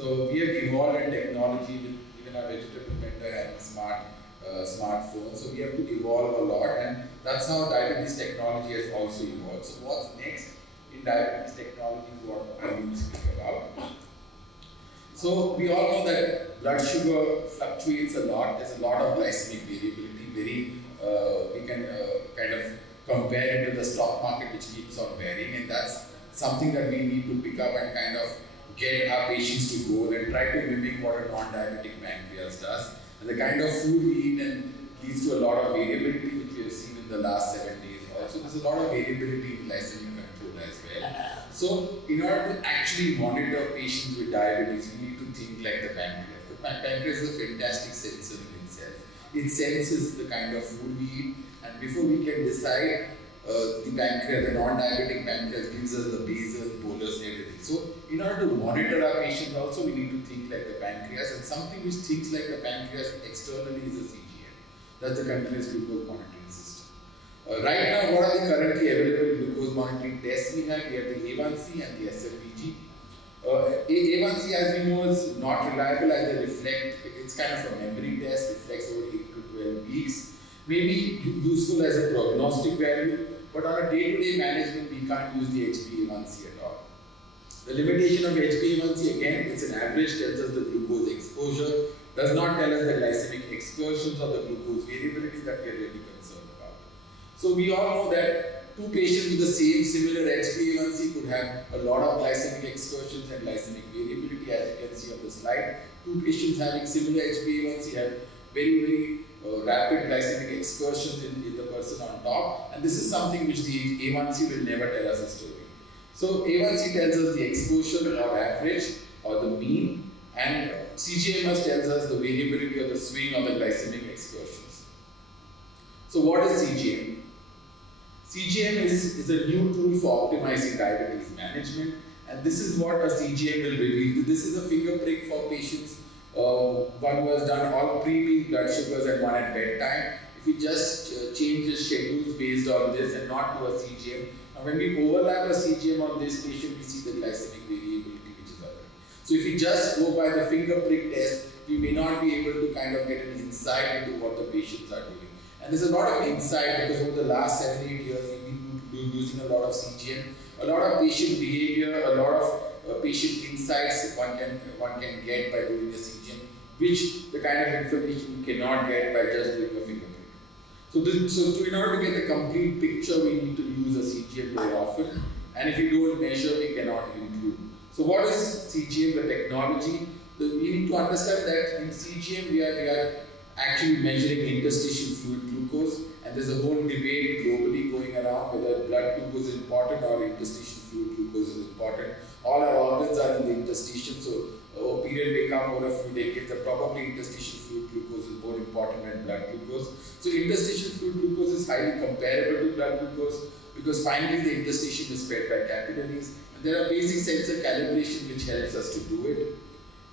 So we have evolved in technology with even our vegetable vendor having smartphones. So we have to evolve a lot, and that's how diabetes technology has also evolved. So what's next in diabetes technology is what I will speak about. So we all know that blood sugar fluctuates a lot. There's a lot of glycemic variability. We can kind of compare it to the stock market, which keeps on varying, and that's something that we need to pick up and kind of get our patients to go and try to mimic what a non-diabetic pancreas does. And the kind of food we eat and leads to a lot of variability, which we have seen in the last 7 days. Also, there's a lot of variability in glycemic control as well. So, in order to actually monitor patients with diabetes, we need to think like the pancreas. The pancreas is a fantastic sensor in itself. It senses the kind of food we eat, and before we can decide, the pancreas, the non-diabetic pancreas gives us the basal, bolus, everything. So, in order to monitor our patients also, we need to think like the pancreas, and something which thinks like the pancreas externally is a CGM. That's the continuous glucose monitoring system. Right now, what are the currently available glucose monitoring tests we have? We have the A1C and the SFBG. A1C, as we know, is not reliable as they reflect. It's kind of a memory test, reflects over 8 to 12 weeks. Maybe useful as a prognostic value, but on a day-to-day management, we can't use the HbA1c at all. The limitation of HbA1c, again, it's an average, tells us the glucose exposure, does not tell us the glycemic excursions or the glucose variability that we are really concerned about. So we all know that two patients with the same similar HbA1c could have a lot of glycemic excursions and glycemic variability, as you can see on the slide. Two patients having similar HbA1c have very rapid glycemic excursions in the person on top, and this is something which the A1C will never tell us a story. So A1C tells us the exposure or average or the mean, and CGMS tells us the variability or the swing of the glycemic excursions. So what is CGM? CGM is a new tool for optimizing diabetes management, and this is what a CGM will reveal. This is a finger prick for patients. One was done all pre-meal blood sugars and one at bedtime. If we just change the schedules based on this and not do a CGM, now when we overlap a CGM on this patient, we see the glycemic variability which is occurring. So if we just go by the finger prick test, we may not be able to kind of get an insight into what the patients are doing. And there's a lot of insight because over the last 7-8 years, we've been using a lot of CGM, a lot of patient behavior, a lot of patient insights one can get by doing a CGM, which the kind of information you cannot get by just doing a finger prick. So in order to get the complete picture, we need to use a CGM very often, and if we don't measure, we cannot improve. So what is CGM, the technology? We need to understand that in CGM, we are actually measuring interstitial fluid glucose, and there's a whole debate globally going around whether blood glucose is important or interstitial fluid glucose is important. All our organs are in the interstitial, so a period may come over a few decades that probably interstitial fluid glucose is more important than blood glucose. So interstitial fluid glucose is highly comparable to blood glucose because finally the interstitium is fed by capillaries, and there are basic sensor calibration which helps us to do it.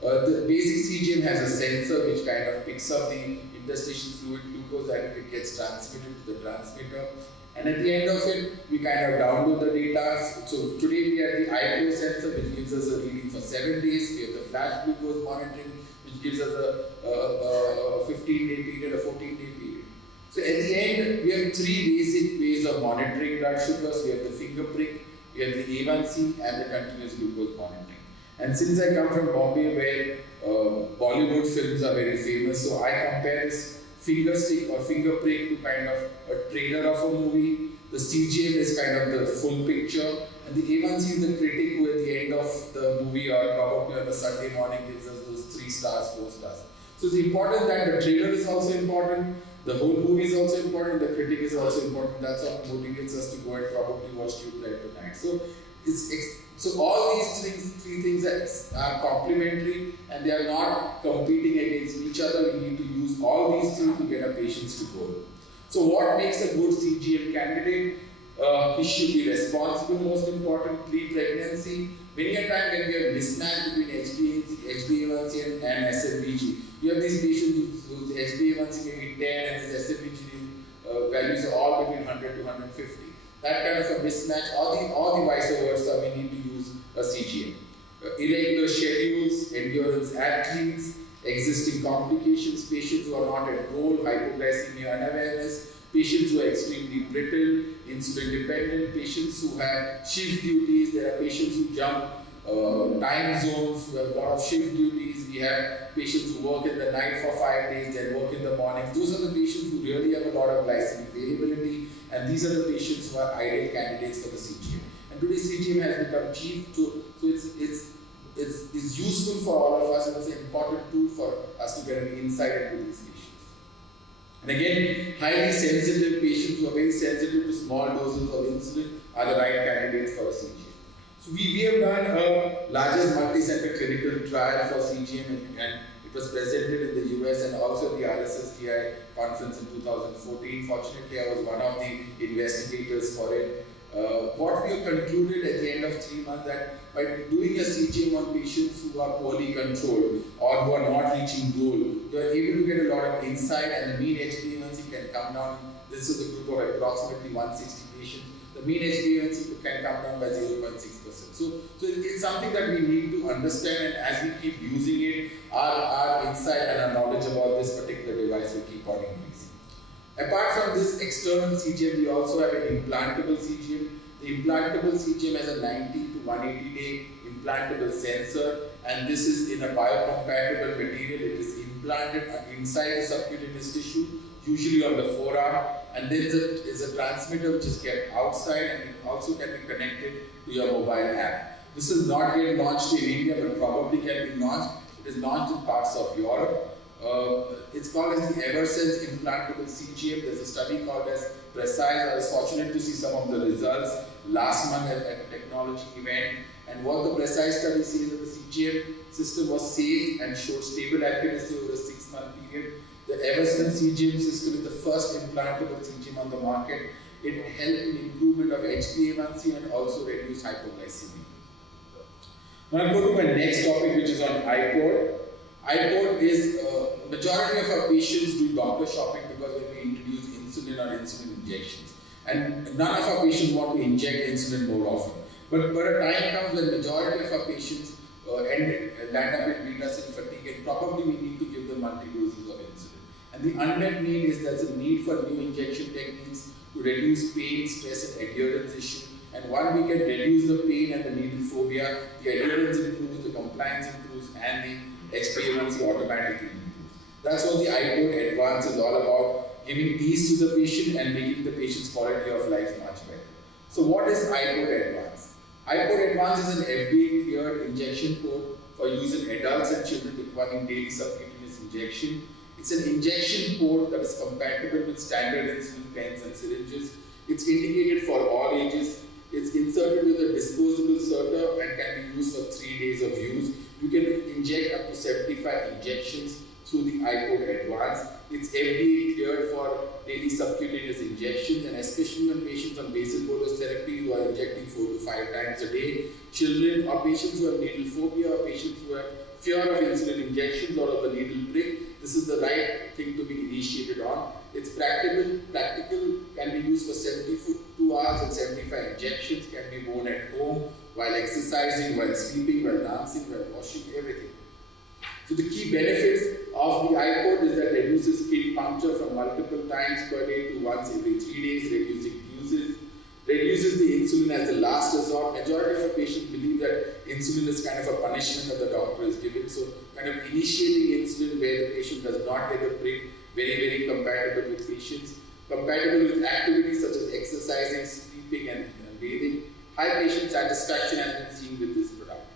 The basic CGM has a sensor which kind of picks up the interstitial fluid glucose and it gets transmitted to the transmitter. And at the end of it, we kind of download the data. So today we have the iPro sensor which gives us a reading for 7 days. We have the flash glucose monitoring which gives us a 15-day period, a 14-day period. So at the end, we have 3 basic ways of monitoring blood sugars. We have the finger prick, we have the A1C and the continuous glucose monitoring. And since I come from Bombay where Bollywood films are very famous, so I compare this finger stick or finger prick to kind of a trailer of a movie. The CGM is kind of the full picture, and the A1C is the critic who at the end of the movie or probably on the Sunday morning gives us those 3 stars, 4 stars. So it's important that the trailer is also important, the whole movie is also important, the critic is also important. That's what motivates us to go and probably watch Tubelight tonight. So all these 3 things are complementary and they are not competing against each other. We need to use all these 3 to get our patients to goal. So what makes a good CGM candidate? He should be responsible, most important, pre-pregnancy. Many a time when we have mismatch between HbA1c and SFBG, you have these patients whose HbA1c may be 10 and his SFBG values are all between 100 to 150. That kind of a mismatch, or the vice versa, we need to use a CGM. Irregular schedules, endurance athletes, existing complications, patients who are not enrolled, hypoglycemia unawareness, patients who are extremely brittle, insulin dependent, patients who have shift duties, there are patients who jump time zones, who have a lot of shift duties, we have patients who work in the night for 5 days, then work in the mornings. Those are the patients who really have a lot of glycemic variability, and these are the patients who are ideal candidates for the CGM. And today CGM has become cheap, so it's useful for all of us, and it's an important tool for us to get an insight into these patients. And again, highly sensitive patients who are very sensitive to small doses of insulin are the right candidates for a CGM. So we have done a largest multi-center clinical trial for CGM, and it was presented in the US and also at the RSSDI conference in 2014. Fortunately, I was one of the investigators for it. What we have concluded at the end of 3 months, that by doing a CGM on patients who are poorly controlled or who are not reaching goal, you are able to get a lot of insight, and the mean HbA1c can come down. This is a group of approximately 160 patients. The mean HbA1c can come down by 0.6%. So it's something that we need to understand, and as we keep using it, our insight and our knowledge about this particular device will keep on increasing. Apart from this external CGM, we also have an implantable CGM. The implantable CGM has a 90 to 180 day implantable sensor, and this is in a biocompatible material. It is implanted inside the subcutaneous tissue, usually on the forearm, and then there is a transmitter which is kept outside, and it also can be connected to your mobile app. This is not yet launched in India, but probably can be launched. It is launched in parts of Europe. It's called as the Eversense implantable CGM. There's a study called as Precise. I was fortunate to see some of the results last month at a technology event. And what the Precise study says is that the CGM system was safe and showed stable accuracy over a 6-month period. The Eversense CGM system is the first implantable CGM on the market. It helped in improvement of HbA1c and also reduced hypoglycemia. Now I'll go to my next topic, which is on iPod. iPod is, majority of our patients do doctor shopping because when we introduce insulin or insulin injections. And none of our patients want to inject insulin more often. But a time comes when majority of our patients land up with beta cell fatigue, and probably we need to give them multi-doses of insulin. And the unmet need is there's a need for new injection techniques to reduce pain, stress, and adherence issue. And one, we can reduce the pain and the needle phobia, the adherence improves, the compliance improves, and the HbA1c automatically improves. That's what the iPod Advance is all about, giving ease to the patient and making the patient's quality of life much better. So what is iPod Advance? iPod Advance is an FDA-cleared injection port for use in adults and children requiring daily subcutaneous injection. It's an injection port that is compatible with standard insulin pens and syringes. It's indicated for all ages. It's inserted with a disposable inserter and can be used for 3 days of use. You can inject up to 75 injections through the iPod Advance. It's FDA cleared for daily subcutaneous injections, and especially when patients on basal bolus therapy who are injecting 4 to 5 times a day, children or patients who have needle phobia or patients who have fear of insulin injections or of the needle prick, this is the right thing to be initiated on. It's practical, can be used for 72 hours and 75 injections, can be worn at home, while exercising, while sleeping, while dancing, while washing, everything. So the key benefits of the iPod is that reduces skin puncture from multiple times per day to once every 3 days, reducing bruises, reduces the insulin as the last resort. Majority of patients believe that insulin is kind of a punishment that the doctor is giving. So kind of initiating insulin where the patient does not get a prick, very, very compatible with patients. Compatible with activities such as exercising, sleeping, and bathing. High patient satisfaction has been seen with this product.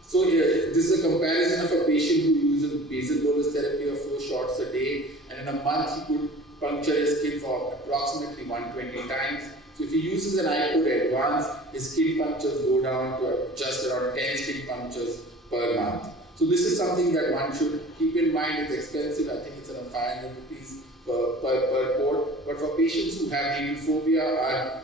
So this is a comparison of a patient who uses basal bolus therapy of 4 shots a day, and in a month he could puncture his skin for approximately 120 times. So if he uses an iPod Advance, his skin punctures go down to just around 10 skin punctures per month. So this is something that one should keep in mind. It's expensive. I think it's around 500 rupees per port. But for patients who have needle phobia,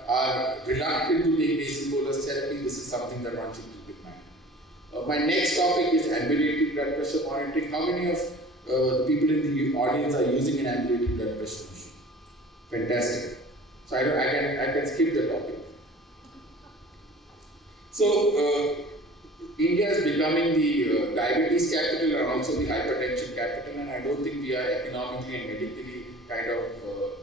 are reluctant to take basal bolus therapy, this is something that one should keep in mind. My next topic is ambulatory blood pressure monitoring. How many of the people in the audience are using an ambulatory blood pressure machine? Fantastic. So I can skip the topic. So India is becoming the diabetes capital and also the hypertension capital, and I don't think we are economically and medically kind of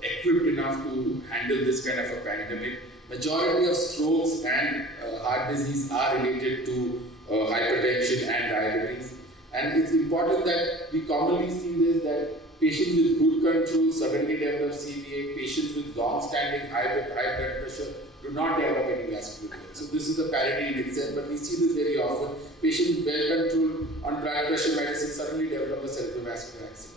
equipped enough to handle this kind of a pandemic. Majority of strokes and heart disease are related to hypertension and diabetes. And it's important that we commonly see this, that patients with good control suddenly develop CVA, patients with long-standing high blood pressure do not develop any vascular disease. So this is a parity in itself, but we see this very often. Patients well controlled on blood pressure medicine suddenly develop a cerebrovascular accident.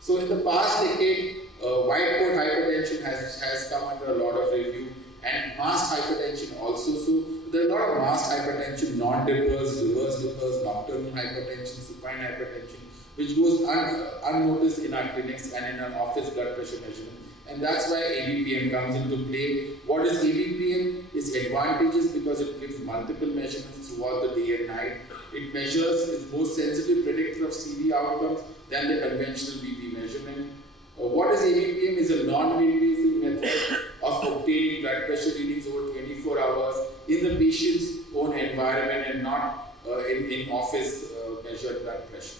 So in the past decade, white coat hypertension has come under a lot of review, and masked hypertension also. So there are a lot of masked hypertension, non-dippers, reverse dippers, nocturnal hypertension, supine hypertension, which goes unnoticed in our clinics and in our office blood pressure measurement. And that's why ABPM comes into play. What is ABPM? It's advantageous because it gives multiple measurements throughout the day and night. It measures, it's more sensitive predictor of CV outcomes than the conventional BP measurement. What is ABPM? Is a non-invasive method of obtaining blood pressure readings over 24 hours in the patient's own environment and not in office measured blood pressure.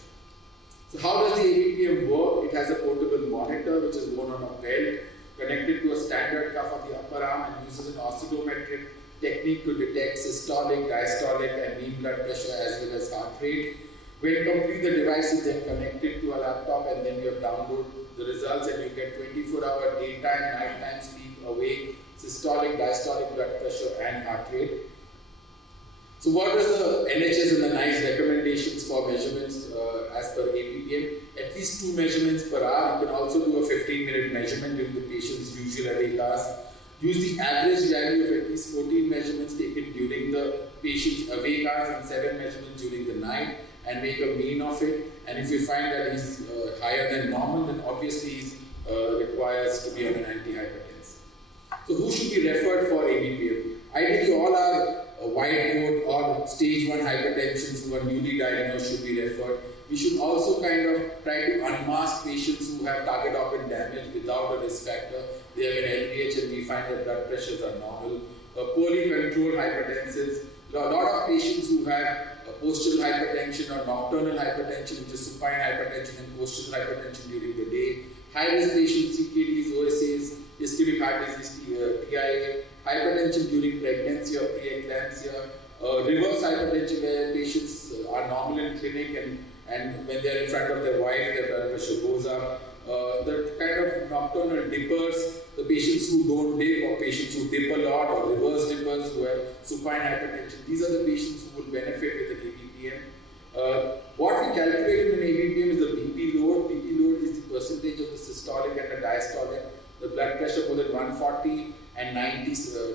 So how does the ABPM work? It has a portable monitor which is worn on a belt, connected to a standard cuff on the upper arm, and uses an oscillometric technique to detect systolic, diastolic and mean blood pressure as well as heart rate. When complete, the device is then connected to a laptop, and then you have download the results, and you get 24-hour daytime, nighttime, sleep, awake, systolic, diastolic blood pressure and heart rate. So what is the NHS and the NICE recommendations for measurements as per ABPM? At least 2 measurements per hour. You can also do a 15-minute measurement during the patient's usual awake hours. Use the average value of at least 14 measurements taken during the patient's awake hours and 7 measurements during the night, and make a mean of it. And if you find that he's higher than normal, then obviously he requires to be on an antihypertensive. So who should be referred for ABPM? Ideally, all our white coat or stage 1 hypertensions who are newly diagnosed should be referred. We should also kind of try to unmask patients who have target organ damage without a risk factor. They have an LVH and we find that blood pressures are normal. Poorly controlled hypertensives. A lot of patients who have postural hypertension or nocturnal hypertension, which is supine hypertension and postural hypertension during the day. High-risk patients, CKDs, OSAs, ischemic heart disease, TIA, hypertension during pregnancy or preeclampsia, reverse hypertension where patients are normal in clinic and when they are in front of their wife, their blood pressure goes up. The kind of nocturnal dippers, the patients who don't dip or patients who dip a lot, or reverse dippers who have supine hypertension, these are the patients who will benefit with an ABPM. What we calculate in an ABPM is the BP load. BP load is the percentage of the systolic and the diastolic. The blood pressure more than 140 and 90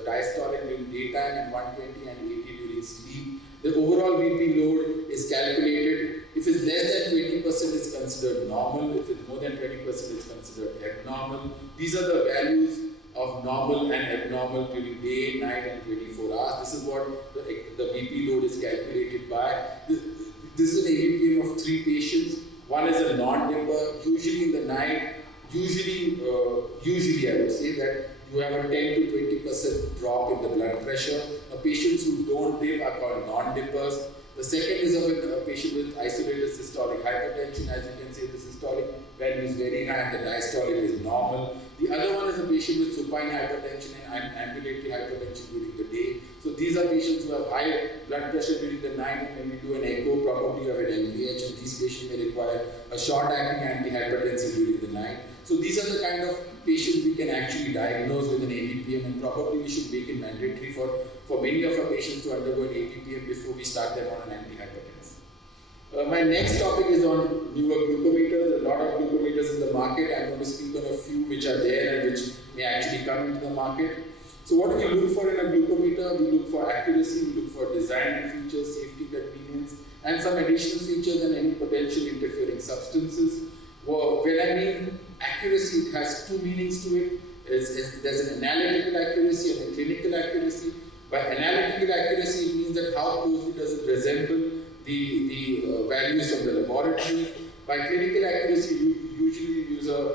diastolic during daytime and 120 and 80 during sleep. The overall BP load is calculated. If it's less than 20%, it's considered normal. If it's more than 20%, it's considered abnormal. These are the values of normal and abnormal during day, night, and 24 hours. This is what the BP load is calculated by. This is an ABPM of 3 patients. One is a non-dipper. Usually in the night, usually I would say that you have a 10 to 20% drop in the blood pressure. Patients who don't dip are called non-dippers. The second is of a patient with isolated systolic hypertension. As you can see, the systolic value is very high and the diastolic is normal. The other one is a patient with supine hypertension and ambulatory hypertension during the day. So these are patients who have high blood pressure during the night, and when we do an echo, probably you have an LVH, and these patients may require a short-acting antihypertensive during the night. So these are the kind of patients we can actually diagnose with an ABPM, and probably we should make it mandatory for many of our patients to undergo an ABPM before we start them on an antihypertensive. My next topic is on newer glucometers. There are a lot of glucometers in the market. I'm going to speak on a few which are there and which may actually come into the market. So what do we look for in a glucometer? We look for accuracy, we look for design features, safety, convenience, and some additional features and any potential interfering substances. Well, when I mean accuracy, it has 2 meanings to it. There's an analytical accuracy and a clinical accuracy. By analytical accuracy, it means that how closely does it resemble the values from the laboratory. By clinical accuracy, you usually use a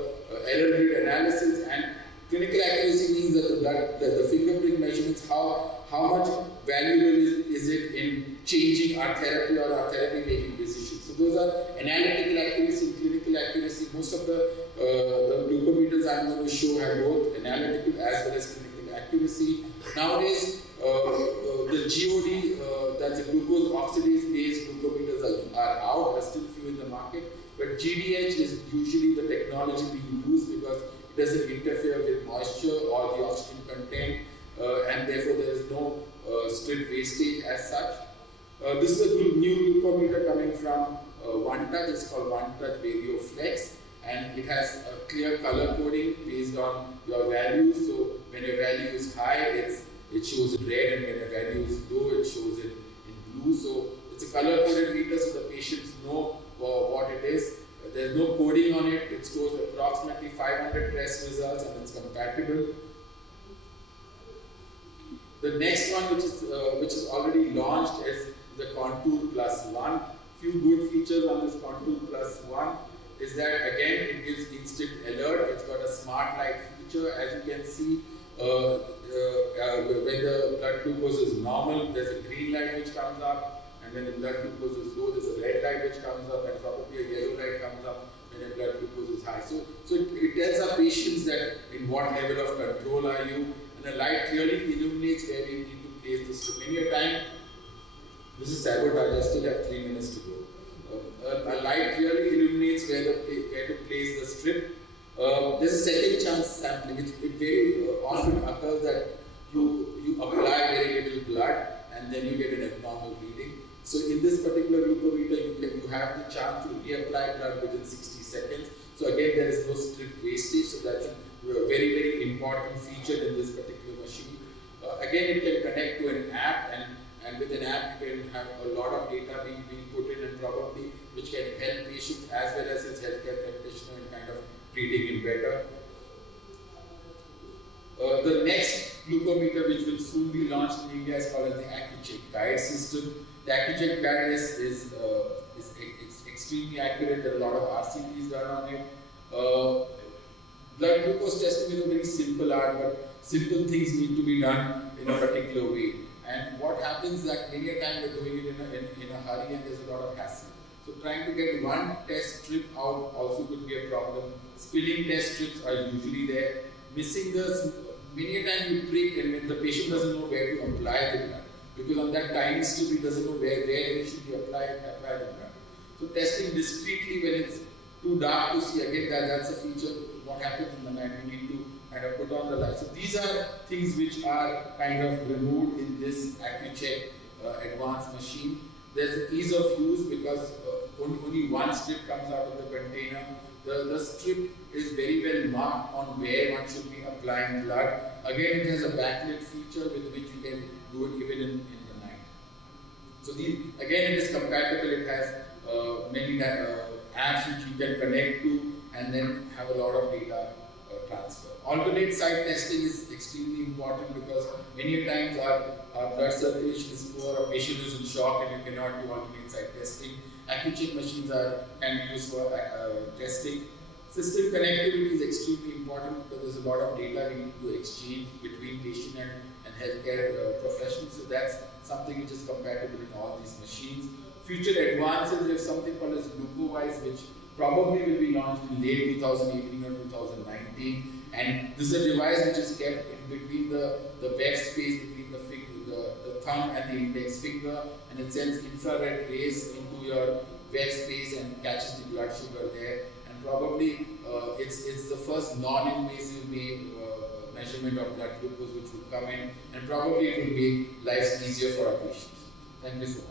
error rate analysis, and clinical accuracy means that the fingerprint measurements, how how much valuable is it in changing our therapy or our therapy making decisions. So those are analytical accuracy, clinical accuracy. Most of the glucometers I'm going to show have both analytical as well as clinical accuracy. Nowadays, the GOD, that's the glucose oxidase-based glucometers are out. There are still few in the market, but GDH is usually the technology being used because it doesn't interfere with moisture or the oxygen content, and therefore there is no strip wastage as such. This is a new glucometer coming from OneTouch. It's called OneTouch Vario Flex, and it has a clear color coding based on your values. So when your value is high, it shows in red, and when your value is low, it shows it in blue. So it's a color coded meter, so the patients know what it is. There's no coding on it. It stores approximately 500 test results, and it's compatible. The next one, which is already launched, is the Contour Plus One. Few good features on this Contour Plus One is that again it gives instant alert. It's got a smart light feature. As you can see, when the blood glucose is normal, there's a green light which comes up, and when the blood glucose is low, there's a red light which comes up, and probably a yellow light comes up when the blood glucose is high. So it tells our patients that in what level of control are you. The light clearly illuminates where you need to place the strip. Many a time, this is sabotage, I still have 3 minutes to go. A light clearly illuminates where to place the strip. There's a second chance sampling. It very often occurs that you apply very little blood and then you get an abnormal reading. So in this particular glucometer, you have the chance to reapply blood within 60 seconds. So again, there is no strip wastage. So that's a very, very important feature in this particular machine. Again, it can connect to an app, and with an app you can have a lot of data being put in, and probably which can help patients as well as his healthcare practitioner in kind of treating him better. The next glucometer, which will soon be launched in India, is called as the AccuCheck Guide system. The AccuCheck Guide is extremely accurate. There are a lot of RCTs done on it. Blood glucose testing is a very simple art, but simple things need to be done in a particular way. And what happens is that many a time we're doing it in a hurry, and there's a lot of hassle. So trying to get one test strip out also could be a problem. Spilling test strips are usually there. Missing many a time you prick, and the patient doesn't know where to apply the blood, because on that tiny strip he doesn't know where he should be apply the blood. So testing discreetly when it's too dark to see, again that's a feature. What happens in the night, we need to kind of put on the light. So these are things which are kind of removed in this AccuCheck advanced machine. There's ease of use because only one strip comes out of the container. The strip is very well marked on where one should be applying blood. Again, it has a backlit feature with which you can do it even in the night. So again, it is compatible. It has many apps which you can connect to and then have a lot of data transfer. Alternate site testing is extremely important because many times our blood circulation is poor, a patient is in shock, and you cannot do alternate site testing. AccuCheck machines can be used for testing. System connectivity is extremely important because there's a lot of data we need to exchange between patient and healthcare professionals. So that's something which is compatible in all these machines. Future advances, there's something called as GlucoWise, which probably will be launched in late 2018 or 2019. And this is a device which is kept in between the web space between the thumb and the index finger, and it sends infrared rays into your web space and catches the blood sugar there. And probably it's the first non-invasive measurement of blood glucose which will come in, and probably it will make life easier for our patients. Thank you so much.